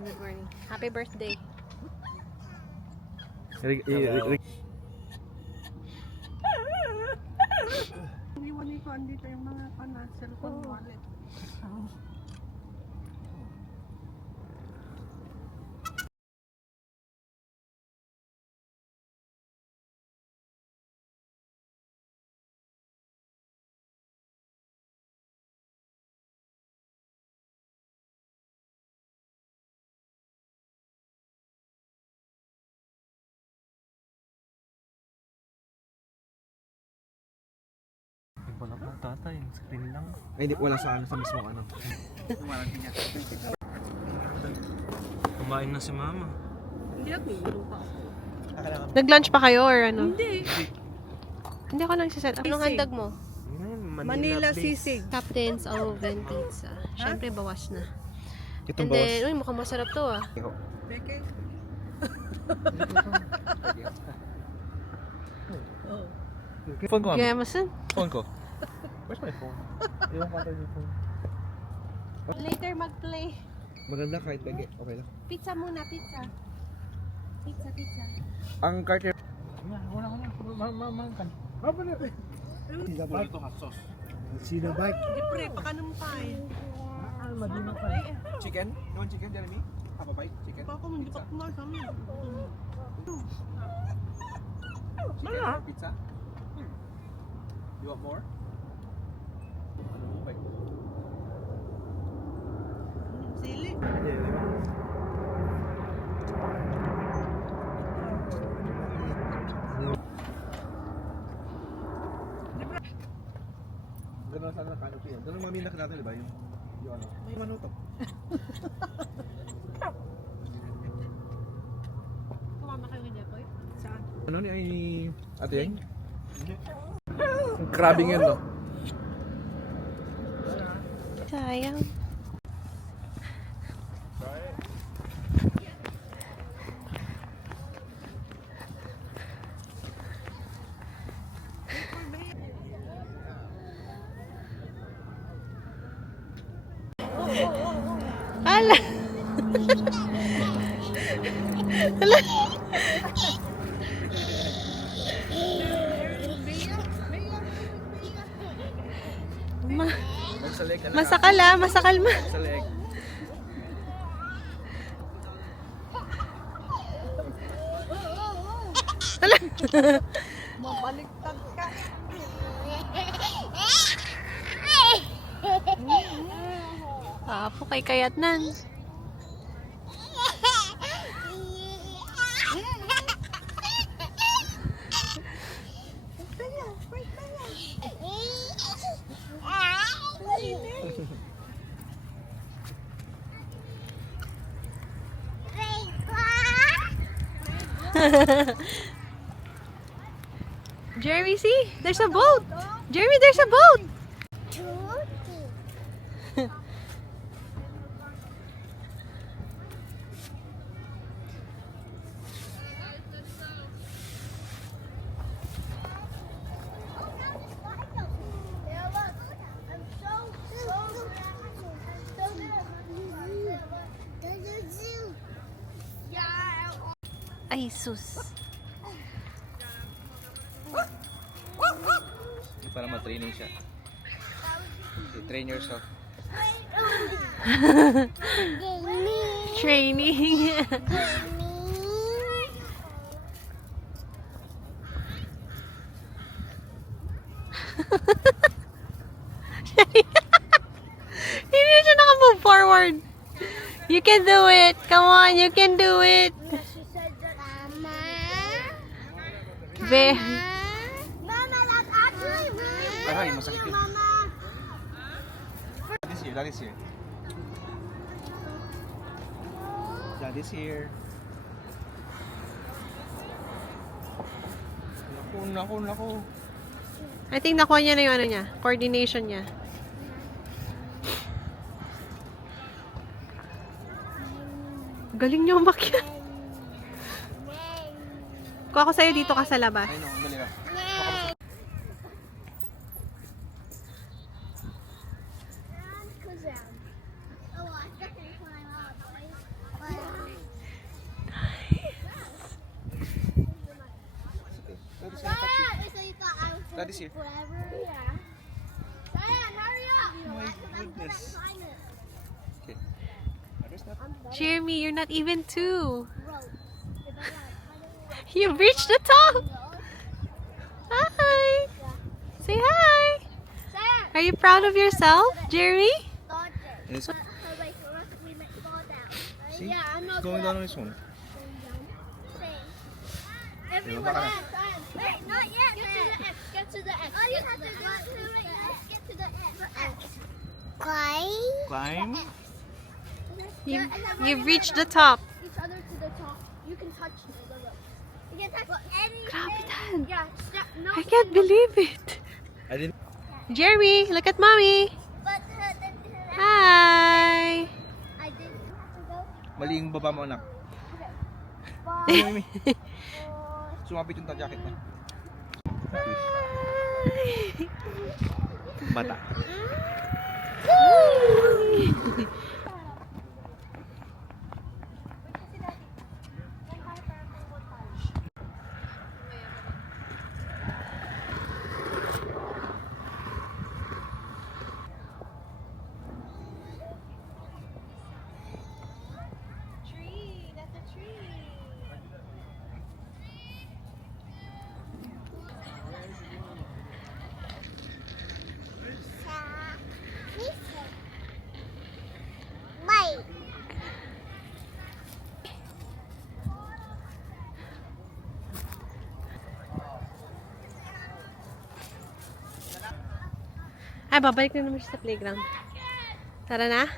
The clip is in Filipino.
Good morning. Happy birthday. Iwan ni Juan dito yung mga cellphone wallet. Wala pa tatay, screen lang. Ay, hindi, wala sa mismo ano. Kumain na si mama. Hindi ako, meron pa ako. Nag-lunch pa kayo or ano? Hindi. Hindi ako nang siset. Anong Sisig. handag mo? Manila sisig. Captain's Oven Pizza. Siyempre, bawas na. And Itong bawas. then, uy, mukhang masarap to ah. Beke? Oh. Phone ko, Kaya masan? Phone ko. Where's my phone? Yung contact yung phone. Later mag-play. Maganda kahit bagi. Okay lang. Pizza muna, pizza. Pizza. Ang Carter. Wala ka na. Mahal ka. Apa na? Ito nga sauce. Sino bike? Di pre, pakanumpay. Madina pa. Chicken? You want chicken, Jeremy? Have a bite? Chicken? Baka mo hindi pa kumain sa amin. Chicken or pizza? You want more? Ano mo bike? Sili. Ganun sana ang canopy yan. Ganun maminak natin, di ba? Yung ano. Yung ano to? Kumama kayo ni Jepoy? Saan? Ano ni ay ate yan? Crabbing yan, no? Sayang. Ala. Ala. Magsalig ka na. Masakal ah, masakal ma. Magsalig. Mabaliktad ka. Apo kay kayat nan. Jeremy, see? There's a boat. Jeremy, there's a boat. Ay, sus. Para ma-training siya. Train yourself. Training. Hindi na siya naka-move forward. You can do it. Come on, you can do it. Be. Mama, that's actually really Ay, masakit yun. Mama. Daddy's here. Daddy's here. Naku. I think nakuha niya na yung ano niya, coordination niya. Galing niyo umakyat. Kuha ko sa'yo dito ka sa labas. Ay, no, dali lang. this here. Forever, yeah. Diane, hurry up! My goodness. Okay. There's that. Jeremy, you're not even 2. You've reached the top. Hi. Say hi. Are you proud of yourself, Jeremy? And it's, see? Yeah, I'm It's not going down on its own. Everyone Baka na. Wait, not yet. Get to the X. Oh, you have to go to it. Let's get to the X. Climb. Climb. You've reached the top. Each other to the top. You can touch the rope. You can touch anything. Grabe tan. Yeah, step. No. I can't believe it. I didn't. Jeremy, look at mommy. But Hi. I didn't have to go. Mali yung baba mo, anak. But, Sumapit yung jacket mo. Bata. tree. That's a tree. Wait. Ay, babalik na naman siya sa playground. Tara na.